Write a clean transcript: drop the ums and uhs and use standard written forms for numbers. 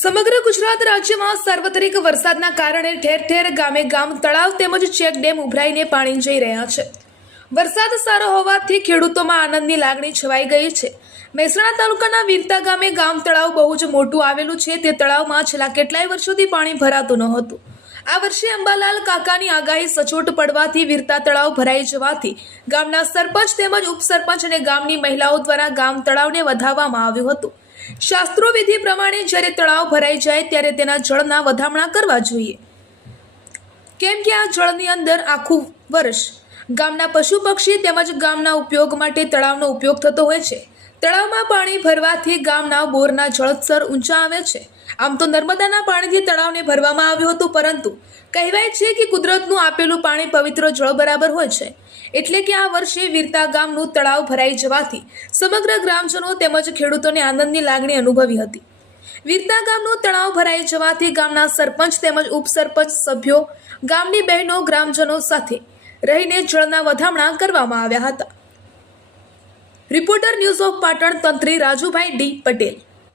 સમગ્ર ગુજરાત રાજ્યમાં સાર્વત્રિક વરસાદના કારણે ઠેર ઠેર ગામે ગામ તળાવ તેમજ ચેક ડેમ ઉભરાઈને પાણી જઈ રહ્યા છે। વરસાદ સારો હોવાથી ખેડૂતોમાં આનંદની લાગણી છવાઈ ગઈ છે। મહેસાણા તાલુકાના વીરતા ગામે ગામ તળાવ બહુ જ મોટું આવેલું છે। તે તળાવમાં છેલ્લા કેટલાય વર્ષોથી પાણી ભરાતું ન હતું। આ વર્ષે અંબાલાલ કાકાની આગાહી સચોટ પડવાથી વીરતા તળાવ ભરાઈ જવાથી ગામના સરપંચ તેમજ ઉપસરપંચ અને ગામની મહિલાઓ દ્વારા ગામ તળાવને વધાવવામાં આવ્યું હતું। શાસ્ત્રો વિધિ પ્રમાણે જ્યારે તળાવ ભરાઈ જાય ત્યારે તેના જળના વધામણા કરવા જોઈએ, કેમ કે આ જળની અંદર આખું વર્ષ ગામના પશુ પક્ષી તેમજ ગામના ઉપયોગ માટે તળાવનો ઉપયોગ થતો હોય છે। તળાવમાં પાણી ભરવાથી ગામના બોરના જળસ્તર ઊંચા આવે છે। આમ તો નર્મદાના પાણીથી તળાવને ભરવામાં આવ્યું હતું, પરંતુ કહેવાય છે કે કુદરતનું આપેલું પાણી પવિત્ર જળ બરાબર હોય છે, એટલે કે આ વર્ષે વીરતા ગામનું તળાવ ભરાઈ જવાથી સમગ્ર ગ્રામજનો તેમજ ખેડૂતોને આનંદની લાગણી અનુભવી હતી। વીરતા ગામનું તળાવ ભરાઈ જવાથી ગામના સરપંચ તેમજ ઉપસરપંચ સભ્યો, ગામની બહેનો ગ્રામજનો સાથે રહીને જળના વધામણા કરવામાં આવ્યા હતા। રિપોર્ટર ન્યૂઝ ઓફ પાટણ તંત્રી રાજુભાઈ ડી પટેલ।